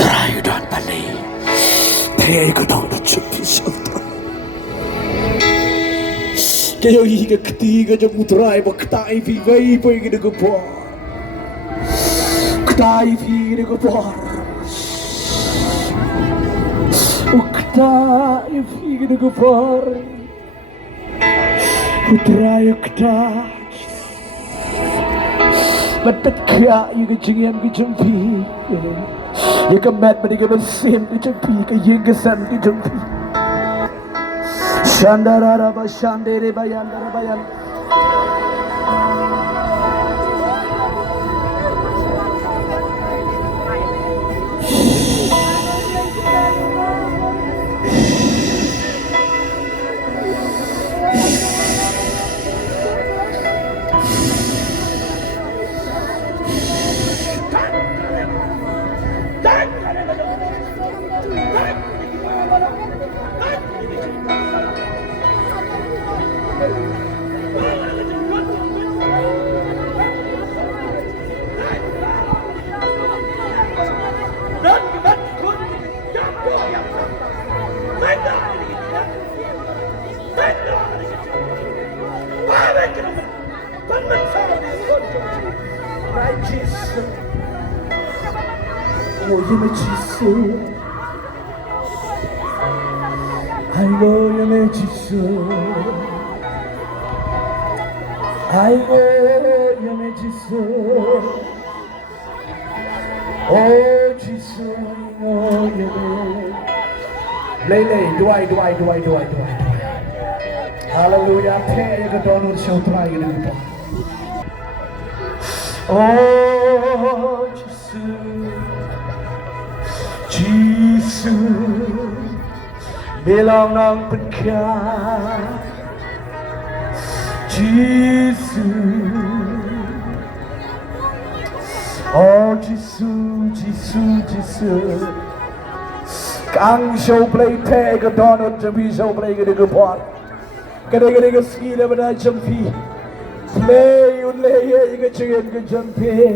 Try don't believe. 배가 너무 춥히셨다. Kaya higa ketiga jam utrai ba ktai fi vai pa gina ko par. Ktai fi gina ko par. Ktai fi gina ko par. Utrai ktai. Batat kaya yung jingyan ko jampi. Yung kamat ba di ka masim ko jampi. Kaya yung gasan ko jampi. Shandara ba shandere bayan dara bayan. Hallelujah. Pay the donor show try it. Oh, Jesus, bilang ng pagkat. Jesus, oh Jesus. Kang show play tag a donut to be show play get a good part. Get a skill of a jump. Play, you lay here, you get your good jump.